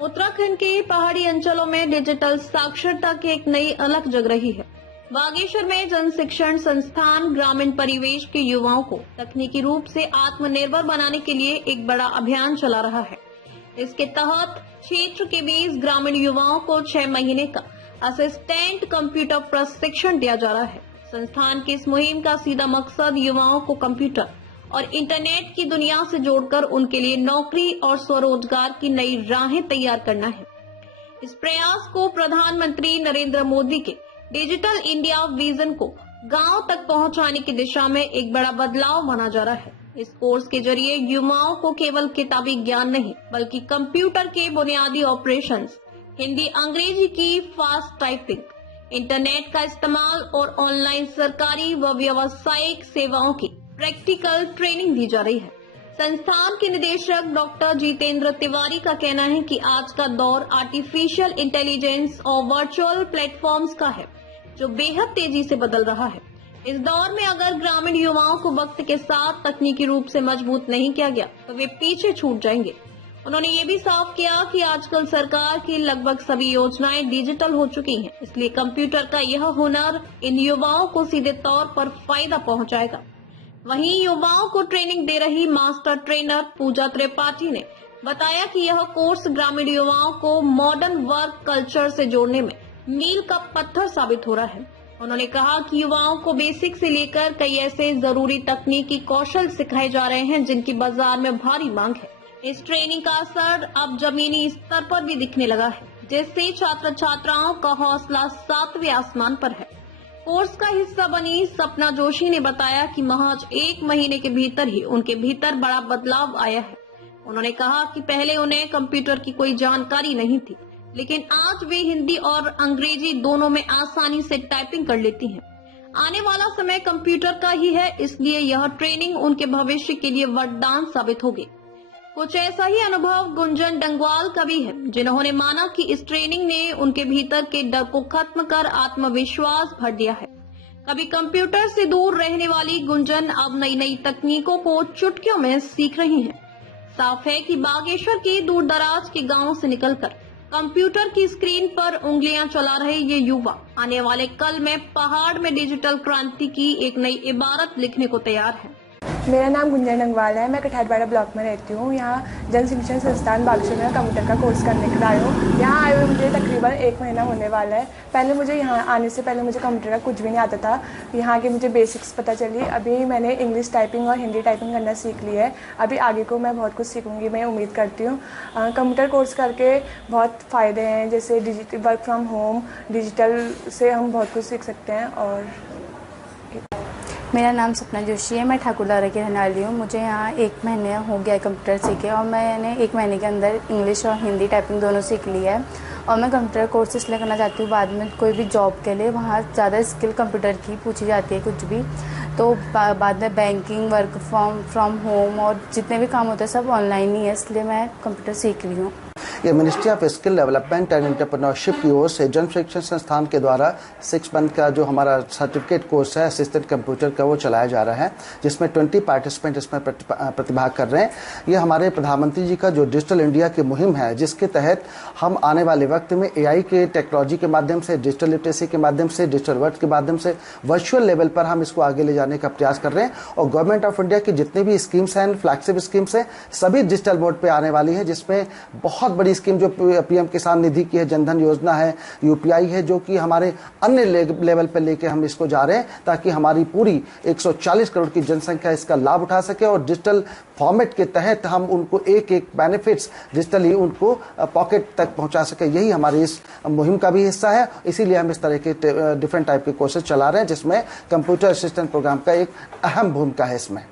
उत्तराखंड के पहाड़ी अंचलों में डिजिटल साक्षरता की एक नई अलग जग रही है। बागेश्वर में जन शिक्षण संस्थान ग्रामीण परिवेश के युवाओं को तकनीकी रूप से आत्मनिर्भर बनाने के लिए एक बड़ा अभियान चला रहा है। इसके तहत क्षेत्र के 20 ग्रामीण युवाओं को 6 महीने का असिस्टेंट कंप्यूटर प्रशिक्षण दिया जा रहा है। संस्थान की इस मुहिम का सीधा मकसद युवाओं को कंप्यूटर और इंटरनेट की दुनिया से जोड़कर उनके लिए नौकरी और स्वरोजगार की नई राहें तैयार करना है। इस प्रयास को प्रधानमंत्री नरेंद्र मोदी के डिजिटल इंडिया विजन को गांव तक पहुंचाने की दिशा में एक बड़ा बदलाव माना जा रहा है। इस कोर्स के जरिए युवाओं को केवल किताबी ज्ञान नहीं बल्कि कंप्यूटर के बुनियादी ऑपरेशंस, हिंदी अंग्रेजी की फास्ट टाइपिंग, इंटरनेट का इस्तेमाल और ऑनलाइन सरकारी व व्यावसायिक सेवाओं की प्रैक्टिकल ट्रेनिंग दी जा रही है। संस्थान के निदेशक डॉक्टर जितेंद्र तिवारी का कहना है कि आज का दौर आर्टिफिशियल इंटेलिजेंस और वर्चुअल प्लेटफॉर्म्स का है, जो बेहद तेजी से बदल रहा है। इस दौर में अगर ग्रामीण युवाओं को वक्त के साथ तकनीकी रूप से मजबूत नहीं किया गया तो वे पीछे छूट जाएंगे। उन्होंने ये भी साफ किया कि आजकल सरकार की लगभग सभी योजनाएं डिजिटल हो चुकी हैं, इसलिए कंप्यूटर का यह हुनर इन युवाओं को सीधे तौर पर फायदा पहुंचाएगा। वहीं युवाओं को ट्रेनिंग दे रही मास्टर ट्रेनर पूजा त्रिपाठी ने बताया कि यह कोर्स ग्रामीण युवाओं को मॉडर्न वर्क कल्चर से जोड़ने में मील का पत्थर साबित हो रहा है। उन्होंने कहा कि युवाओं को बेसिक से लेकर कई ऐसे जरूरी तकनीकी कौशल सिखाए जा रहे हैं जिनकी बाजार में भारी मांग है। इस ट्रेनिंग का असर अब जमीनी स्तर पर भी दिखने लगा है, जिससे छात्र छात्राओं का हौसला 7वें आसमान पर है। कोर्स का हिस्सा बनी सपना जोशी ने बताया कि महज 1 महीने के भीतर ही उनके भीतर बड़ा बदलाव आया है। उन्होंने कहा कि पहले उन्हें कंप्यूटर की कोई जानकारी नहीं थी, लेकिन आज वे हिंदी और अंग्रेजी दोनों में आसानी से टाइपिंग कर लेती हैं। आने वाला समय कंप्यूटर का ही है, इसलिए यह ट्रेनिंग उनके भविष्य के लिए वरदान साबित होगी। कुछ ऐसा ही अनुभव गुंजन डंगवाल का भी है, जिन्होंने माना कि इस ट्रेनिंग ने उनके भीतर के डर को खत्म कर आत्मविश्वास भर दिया है। कभी कंप्यूटर से दूर रहने वाली गुंजन अब नई नई तकनीकों को चुटकियों में सीख रही हैं। साफ है कि बागेश्वर के दूर दराज के गांवों से निकलकर कंप्यूटर की स्क्रीन पर उंगलियां चला रहे ये युवा आने वाले कल में पहाड़ में डिजिटल क्रांति की एक नई इबारत लिखने को तैयार है। मेरा नाम गुंजन डंगवाल है। मैं कठारवाड़ा ब्लॉक में रहती हूँ। यहाँ जन शिक्षण संस्थान बागेश्वर में कंप्यूटर का कोर्स करने के लिए आई हूँ। यहाँ आए हुए मुझे तकरीबन 1 महीना होने वाला है। पहले मुझे यहाँ आने से पहले मुझे कंप्यूटर का कुछ भी नहीं आता था। यहाँ के मुझे बेसिक्स पता चली। अभी मैंने इंग्लिश टाइपिंग और हिंदी टाइपिंग करना सीख ली है। अभी आगे को मैं बहुत कुछ सीखूँगी, मैं उम्मीद करती हूँ। कंप्यूटर कोर्स करके बहुत फ़ायदे हैं, जैसे digital work from home, digital से हम बहुत कुछ सीख सकते हैं। और मेरा नाम सपना जोशी है। मैं ठाकुरदारा की रहने वाली हूँ। मुझे यहाँ 1 महीने हो गया है कंप्यूटर सीखे, और मैंने 1 महीने के अंदर इंग्लिश और हिंदी टाइपिंग दोनों सीख लिया है। और मैं कंप्यूटर कोर्स इसलिए करना चाहती हूँ, बाद में कोई भी जॉब के लिए वहाँ ज़्यादा स्किल कंप्यूटर की पूछी जाती है कुछ भी, तो बाद में बैंकिंग, वर्क फ्रॉम होम और जितने भी काम होते हैं सब ऑनलाइन ही है, इसलिए मैं कंप्यूटर सीख रही हूँ। ये ministry of skill development and entrepreneurship की ओर से जन शिक्षण संस्थान के द्वारा 6 मंथ का जो हमारा सर्टिफिकेट कोर्स है असिस्टेंट कंप्यूटर का, वो चलाया जा रहा है, जिसमें 20 पार्टिसिपेंट इसमें प्रतिभाग कर रहे हैं। ये हमारे प्रधानमंत्री जी का जो डिजिटल इंडिया की मुहिम है, जिसके तहत हम आने वाले वक्त में AI के टेक्नोलॉजी के माध्यम से, डिजिटल लिटरेसी के माध्यम से, डिजिटल वर्क के माध्यम से वर्चुअल लेवल पर हम इसको आगे ले जाने का प्रयास कर रहे हैं। और गवर्नमेंट ऑफ इंडिया की जितनी भी स्कीम्स हैं, फ्लैगशिप स्कीम्स हैं, सभी डिजिटल मोड पर आने वाली है, जिसमें बहुत बड़ी स्कीम जो PM किसान निधि की है, जनधन योजना है, UPI है, जो कि हमारे अन्य लेवल पर लेके हम इसको जा रहे हैं, ताकि हमारी पूरी 140 करोड़ की जनसंख्या इसका लाभ उठा सके। और डिजिटल फॉर्मेट के तहत हम उनको एक बेनिफिट्स डिजिटली उनको पॉकेट तक पहुंचा सके। यही हमारी इस मुहिम का भी हिस्सा है। इसीलिए हम इस तरह के डिफरेंट टाइप के कोर्सेज चला रहे हैं, जिसमें कंप्यूटर असिस्टेंट प्रोग्राम का एक अहम भूमिका है इसमें।